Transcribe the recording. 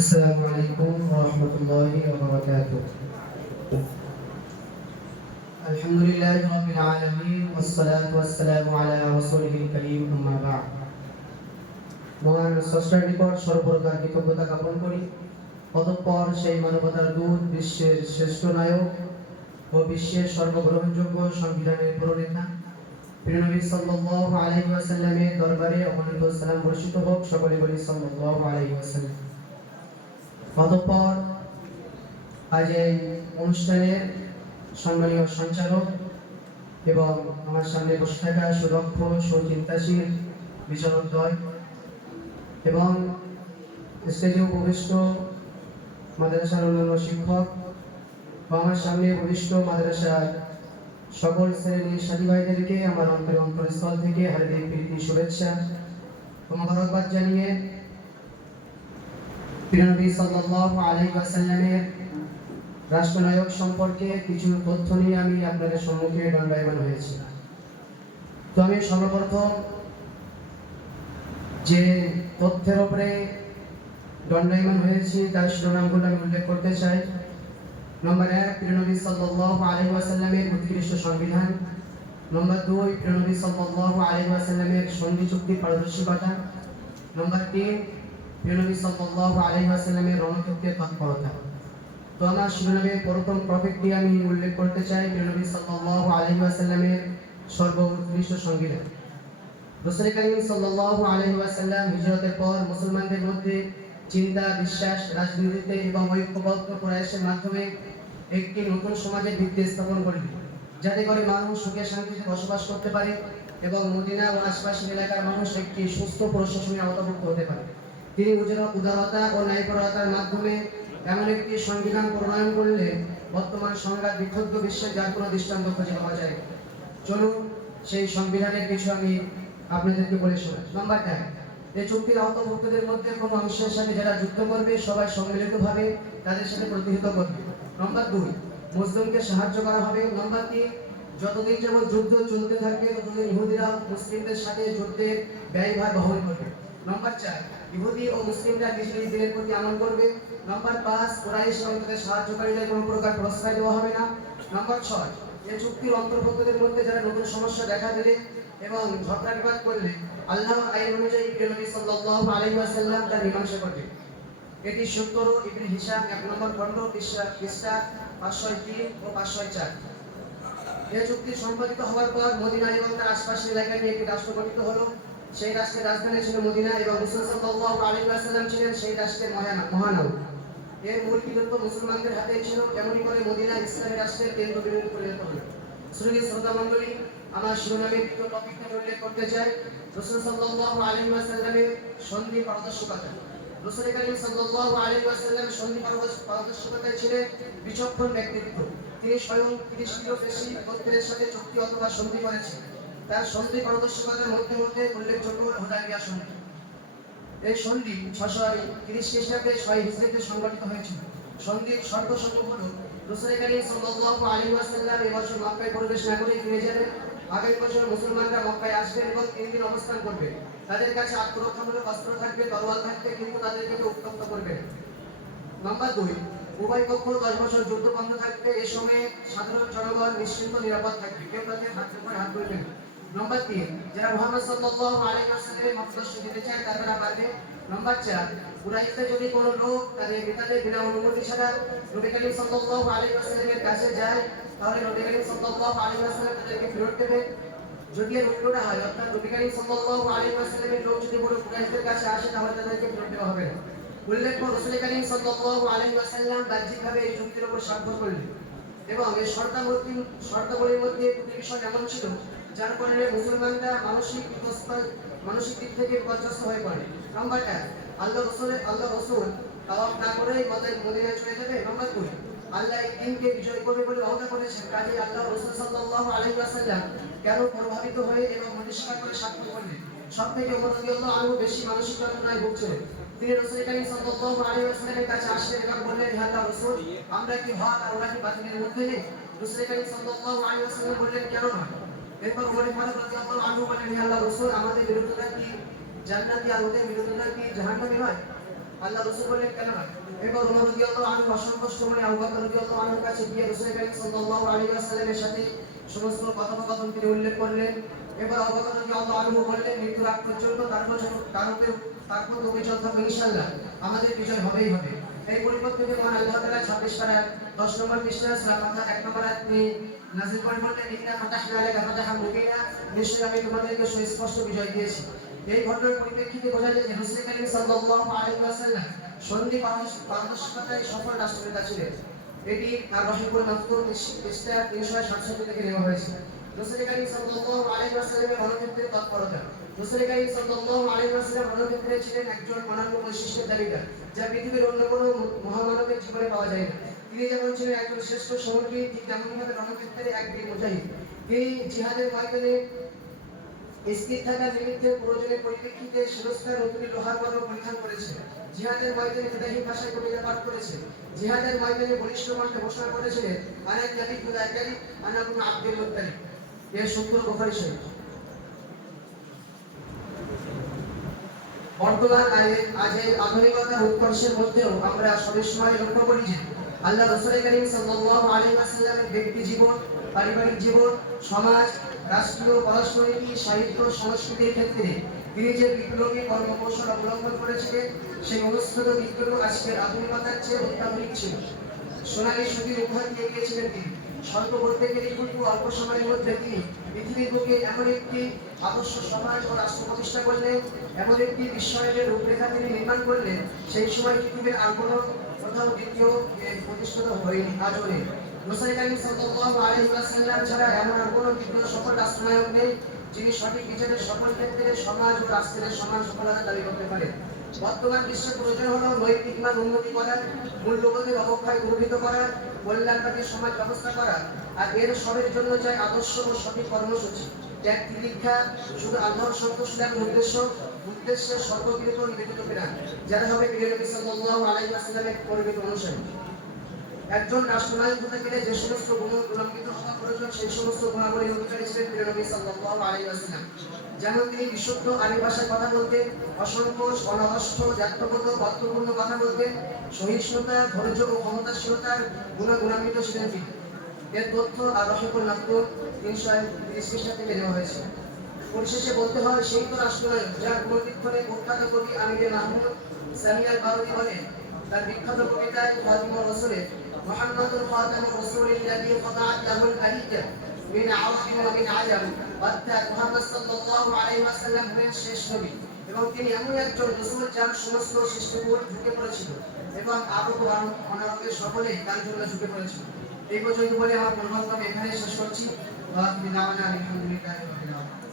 السلام عليكم ورحمة الله وبركاته. الحمد لله رب العالمين والصلاة والسلام على رسوله الكريم أما بعد. মহান স্রষ্টার নিকট সর্বপ্রকার কৃতজ্ঞতা জ্ঞাপন করি। অতঃপর সেই মানবতার দূত, বিশ্বের শ্রেষ্ঠ নায়ক ও বিশ্বের সর্বগ্রহণযোগ্য সংবিধানের প্রণেতা প্রিয় নবী সাল্লাল্লাহু আলাইহি ওয়াসাল্লামের দরবারে অগণিত সালাম বর্ষিত হোক। সকলে বলি সাল্লাল্লাহু আলাইহি ওয়াসাল্লাম। অতঃপর আজ এই অনুষ্ঠানের সম্মানীয় সঞ্চালক এবং আমার সামনে বসে থাকা সুদক্ষ সুচিন্তাশীল বিচারকদ্বয় এবং স্টেজে উপবিষ্ট মাদ্রাসার অন্যান্য শিক্ষক ও আমার সামনে উপবিষ্ট মাদ্রাসার সকল শ্রেণীর সাথী ভাইদেরকে আমার অন্তরস্থল থেকে হার্দিক প্রীতি শুভেচ্ছা ও মোবারকবাদ জানিয়ে প্রিয় নবী সাল্লাল্লাহু আলাইহি ওয়াসাল্লামের রাষ্ট্রনায়ক সম্পর্কে কিছু তথ্য নিয়ে আমি আপনাদের সম্মুখে দণ্ডায়মান হয়েছি। তো আমি সর্বপ্রথম যে তথ্যের উপরে দণ্ডায়মান হয়েছি তার শিরোনামগুলো আমি উল্লেখ করতে চাই। নম্বর 1, প্রিয় নবী সাল্লাল্লাহু আলাইহি ওয়াসাল্লামের উৎকৃষ্ট সংবিধান। নম্বর 2, প্রিয় নবী সাল্লাল্লাহু আলাইহি ওয়াসাল্লামের সন্ধি চুক্তির পারদর্শিকতা। নম্বর 3, প্রিয় নবী সাল্লাল্লাহু আলাইহি ওয়াসাল্লামের রণক্ষেত্রের তৎপরতা। তো আমার শিরোনামের প্রথম টপিকটি আমি উল্লেখ করতে চাই প্রিয় নবী সাল্লাল্লাহু আলাইহি ওয়াসাল্লামের সর্বোৎকৃষ্ট সংবিধান। রাসূল করিম সাল্লাল্লাহু আলাইহি ওয়াসাল্লাম হিজরতের পর মুসলমানদের মধ্যে চিন্তা, বিশ্বাস, রাজনীতিতে এবং ঐক্যবদ্ধ প্রয়াসের মাধ্যমে একটি নতুন সমাজের ভিত্তি স্থাপন করলেন, যাতে করে মানুষ সুখে শান্তিতে বসবাস করতে পারে এবং মদিনা ও আশপাশের এলাকার মানুষ একটি সুস্থ প্রশাসনের আওতাভুক্ত হতে পারে। তিনি উদারতা ও ন্যায়পরতার মাধ্যমে এমন একটি সংবিধান প্রণয়ন করলে বর্তমান সংঘাত বিক্ষুব্ধ বিশ্বে যার কোনো দৃষ্টান্ত খুঁজে পাওয়া যায়। চলুন সেই সংবিধানের কিছু আমি আপনাদেরকে বলে শোনাই। নম্বর 1, এই চুক্তির আওতাভুক্তদের মধ্যে কোনো অংশের সাথে যারা যুদ্ধ করবে সবাই সম্মিলিতভাবে তাদের সাথে প্রতিহত করবে। নম্বর 2, মুসলিমকে সাহায্য করা হবে। নম্বর 3, যতদিন যাবত যুদ্ধ চলতে থাকবে ততদিন ইহুদিরা মুসলিমদের সাথে যুদ্ধের ব্যয়ভার বহন করবে। নম্বর 4, ইহুদি ও মুসলিমরা নিজ নিজ দিনের প্রতি আমল করবে। নম্বর 5, কুরাইশ এবং তাদের সাহায্যকারীদের কোনো প্রকার প্রশ্রয় দেওয়া হবে না। নম্বর 6, এই চুক্তির অন্তর্ভুক্তদের মধ্যে যারা নতুন সমস্যা দেখা দিলে এবং ঝগড়া বিবাদ করলে আল্লাহর আইন অনুযায়ী প্রিয় নবী সাল্লাল্লাহু আলাইহি ওয়াসাল্লাম তার মীমাংসা করবেন। এটি 17 ইবনে হিশাম 1 নম্বর খণ্ড পৃষ্ঠা 503 ও 504। এই চুক্তি সম্পাদিত হওয়ার পর মদিনা এবং তার আশপাশের এলাকায় একটি রাষ্ট্র গঠিত হলো। সেই রাষ্ট্রের রাজধানী ছিল মদিনা এবং রাসূল সাল্লাল্লাহু আলাইহি ওয়াসাল্লাম ছিলেন সেই রাষ্ট্রের মহানায়ক। এর মূল কৃতিত্ব মুসলমানদের হাতে ছিল। এমনই করে মদিনা ইসলামী রাষ্ট্রের কেন্দ্রবিন্দু পরিণত হলো। শ্রোতা শ্রোতা মণ্ডলী, আমার শিরোনামের দ্বিতীয় টপিকটা উল্লেখ করতে চাই রাসূল সাল্লাল্লাহু আলাইহি ওয়াসাল্লামের সন্ধি পারদর্শিকতা। রাসূল করিম সাল্লাল্লাহু আলাইহি ওয়াসাল্লাম সন্ধি পারদর্শিকতায় ছিলেন বিচক্ষণ ব্যক্তিত্ব। তিনি স্বয়ং 30টিরও বেশি গোত্রের সাথে চুক্তি অথবা সন্ধি করেছেন। তার সন্ধি পারদর্শিকতার মধ্যে মধ্যে উল্লেখযোগ্য হুদায়বিয়া সন্ধি। এই সন্ধি 630 খ্রিস্টাব্দে 6 হিজরিতে সংগঠিত হয়েছিল। সন্ধির শর্তসমূহ হলো রাসূল করিম সাল্লাল্লাহু আলাইহি ওয়াসাল্লাম এই বছর মক্কায় প্রবেশ না করে ফিরে যাবেন। আগামী বছর মুসলমানরা মক্কায় আসবেন এবং 3 দিন অবস্থান করবে। তাদের কাছে আত্মরক্ষামূলক অস্ত্র থাকবে, তরোয়াল থাকবে, কিন্তু তাদেরকে কেউ উত্তপ্ত করবে না। নম্বর 2, উভয় পক্ষ 10 বছর যুদ্ধ বন্ধ থাকবে। এই সময়ে সাধারণ জনগণ নিশ্চিন্ত নিরাপদ থাকবে, কেউ তাদের হাত ধরবে না। নম্বর 3, যারা মুহাম্মদ সাল্লাল্লাহু আলাইহি ওয়াসাল্লামের মতদর্শ দিতে চায় তারা পারবে। নম্বর 4, কুরাইশদের যদি কোনো লোক তাদের নেতাদের বিনা অনুমতি ছাড়া নবী করিম সাল্লাল্লাহু আলাইহি ওয়াসাল্লামের কাছে যায়, তাহলে নবী করিম সাল্লাল্লাহু আলাইহি ওয়াসাল্লাম তাদেরকে ফেরত দেবে। যদি এর উল্টোটা হয়, অর্থাৎ নবী করিম সাল্লাল্লাহু আলাইহি ওয়াসাল্লামের লোক যদি কোনো কুরাইশদের কাছে আসে তাহলে তাদেরকে ফেরত দেওয়া হবে না। উল্লেখ্য, রাসূল করিম সাল্লাল্লাহু আলাইহি ওয়াসাল্লাম বাহ্যিকভাবে এই চুক্তির উপর স্বাক্ষর করলেন এবং এই শর্তাবলীর মধ্যে দুটি বিষয় এমন ছিল যার কারণে মুসলমানরা মানসিক দিক থেকে বিপর্যস্ত হয়ে পড়ে। নম্বর 1, আল্লাহ রাসূল তাওয়াফ না করেই মদিনায় চলে যাবে। নম্বর 2, আল্লাহ এই দিনকে বিজয় করবে বলে ওয়াদা করেছেন, কাজেই আল্লাহ রাসূল সাল্লাল্লাহু আলাইহি ওয়াসাল্লাম কেন প্রভাবিত হয়ে এবং মনস্কার করে স্বাক্ষর করলেন। সবথেকে ওমর রাদিয়াল্লাহু আনহু বেশি মানসিক যন্ত্রণায় ভুগছিলেন। তিনি রাসূল করিম সাল্লাল্লাহু আলাইহি ওয়াসাল্লামের কাছে আসলেন এবং বললেন, হে আল্লাহর রাসূল, আমরা কি হক আর ওরা কি বাতিলের মধ্যে নেই? রাসূল করিম সাল্লাল্লাহু আলাইহি ওয়াসাল্লাম বললেন, কেন নয়? এরপর ওমর রাদিয়াল্লাহু আনহু বললেন, হে আল্লাহর রাসূল, আমাদের বিরোধীরা কি জান্নাতি আর ওদের বিরোধীরা কি জাহান্নামী হয়? আল্লাহ রাসূল বললেন কেন না? এরপর ওমর রাদিয়াল্লাহু আনহু অসন্তুষ্ট মনে আবু বকর রাদিয়াল্লাহু আনহুর কাছে গিয়ে রাসূল করিম সাল্লাল্লাহু আলাইহি ওয়াসাল্লামের সাথে সমস্ত কথোপকথন তিনি উল্লেখ করলেন। এবার আবু বকর রাদিয়াল্লাহু আনহু বললেন মৃত্যুর আগ পর্যন্ত তারপর বিজয় থাকবে ইনশাআল্লাহ, আমাদের বিজয় হবেই হবে। এই পরিপ্রেক্ষিতে মহান আল্লাহ তাআলা 26 পারা 10 নম্বর পৃষ্ঠা সূরা ফাতহা 1 নম্বর আয়াত নাযিল করে বললেন ইন্না ফাতাহনা লাকা ফাতাহান মুবিনা, নিশ্চয়ই আমি তোমাদেরকে সুস্পষ্ট বিজয় দিয়েছি। এই ঘটনার পরিপ্রেক্ষিতে বোঝা যায় যে রাসূল করিম সাল্লাল্লাহু আলাইহি ওয়াসাল্লাম সন্ধি পারদর্শিতায় সফল রাষ্ট্রনেতা ছিলেন। এটি তার রহিবুল মাকতুম পৃষ্ঠা 367 থেকে নেওয়া হয়েছে। রাসূল করিম সাল্লাল্লাহু আলাইহি ওয়াসাল্লামের রণক্ষেত্রে তৎপরতা। রাসূল করিম সাল্লাল্লাহু আলাইহি ওয়াসাল্লাম রণক্ষেত্রে ছিলেন একজন অনন্য বৈশিষ্ট্যের দাবিদার, যা পৃথিবীর অন্য কোনো মহামানবের জীবনে পাওয়া যায় না। তিনি যেমন ছিলেন একজন শ্রেষ্ঠ সমরবীর, ঠিক তেমনিভাবে রণক্ষেত্রে এক বীর মুজাহিদ। তিনি জিহাদের ময়দানে স্থির থাকার নিমিত্তে প্রয়োজনের পরিপ্রেক্ষিতে শিরস্ত্রাণ নতুন লোহার বর্ণ পরিধান করেছে। জিহাদের ময়দানে বিদায়ী ভাষায় কবিতা পাঠ করেছে। জিহাদের ময়দানে বলিষ্ঠ কণ্ঠে ঘোষণা করেছিলেন আনা জালিক খুদা জালিক আনা ইবনে আব্দুল মুত্তালিব। এর সূত্র বুখারী শরীফ। বর্তমান আজ এই আধুনিকতার উৎকর্ষের মধ্যেও আমরা সবসময় লক্ষ্য করি যে আল্লাহ রাসূল করিম সাল্লাল্লাহু আলাইহি ওয়াসাল্লামের ব্যক্তি জীবন, পারিবারিক জীবন, সমাজ, রাষ্ট্রীয় পরস্পরিক, সাহিত্য, সংস্কৃতির ক্ষেত্রে তিনি যে বিপ্লবী কর্মকৌশল অবলম্বন করেছিলেন সেই অনুসৃত দিকগুলো আজকের আধুনিকতার চেয়ে অত্যাধুনিক ছিল। সোনালী সুখী উপহার দিয়ে গিয়েছিলেন তিনি। স্বল্প বলতে গেলে খুব অল্প সময়ের মধ্যে তিনি পৃথিবীর বুকে এমন একটি আদর্শ সমাজ ও রাষ্ট্র প্রতিষ্ঠা করলেন, এমন একটি বিশ্বায়নের রূপরেখা তিনি নির্মাণ করলেন, সেই সময় পৃথিবীর আর কোনো কোথাও দ্বিতীয় প্রতিষ্ঠিত হয়নি, আজও নেই। রাসূল করিম সাল্লাল্লাহু আলাইহি ওয়াসাল্লাম ছাড়া এমন আর কোনো দ্বিতীয় সফল রাষ্ট্রনায়ক নেই যিনি সঠিক বিচারের সকল ক্ষেত্রে সমাজ ও রাষ্ট্রের সমান সফলতা দাবি করতে পারেন। বর্তমান বিশ্বের প্রয়োজন হলো নৈতিক মান উন্নতি করা, মূল্যবোধের অবক্ষয় দূরীভূত করা, কল্যাণকামী সমাজ ব্যবস্থা করা, আর এর সবের জন্য চাই আদর্শ ও সঠিক কর্মসূচি। ত্যাগ তিতিক্ষা শুধু আল্লাহর সন্তুষ্ট লাভের উদ্দেশ্যে সর্বকৃত নিবেদিত কিনা, যারা হবে প্রিয় নবী সাল্লাল্লাহু আলাইহি ওয়াসাল্লামের পরিচিত অনুসারী। একজন রাষ্ট্রনায়ক হতে গেলে যে সমস্ত গুণ অবলম্বিত হওয়া প্রয়োজন সেই সমস্ত গুণাবলীর অধিকারী ছিলেন প্রিয় নবী সাল্লাল্লাহু আলাইহি ওয়াসাল্লাম। যেমন তিনি বিশুদ্ধ আরবি ভাষায় কথা বলতেন, অসংকোচ, অনবস্থ, জাত্যগত, অর্থপূর্ণ কথা বলতেন, সহিষ্ণুতা, ধৈর্য ও ক্ষমতাশীলতার গুণান্বিত ছিলেন তিনি। এর তথ্য আর রহিবুল মাকতুম 330 পৃষ্ঠা থেকে নেওয়া হয়েছে। পরিশেষে বলতে হয় সেই তো রাষ্ট্রনায়ক যার গুণদীক্ষণে প্রখ্যাত কবি আমিরে মাহমুদ সামিয়াল বারুদি বলেন তার বিখ্যাত কবিতায় খাদিমুর রাসূলের মুহাম্মাদুর খাতামুর রাসূলিল্লাযী ফাদাআত লাহুল আলিয়া মিন আরাবিন ওয়া মিন আজাম, অর্থাৎ মুহাম্মদ সাল্লাল্লাহু আলাইহি ওয়াসাল্লাম হলেন শেষ নবী এবং তিনি এমন একজন রাসূল যার সমস্ত সৃষ্টিকুল ঝুঁকে পড়েছিল এবং আরব ও অনারবের সকলেই তার জন্য ঝুঁকে পড়েছিল। এই পর্যন্ত বলে আমার প্রবন্ধ আমি এখানে শেষ করছি। ওয়া বিদাওয়ানা আলহামদুলিল্লাহি রাব্বিল আলামিন।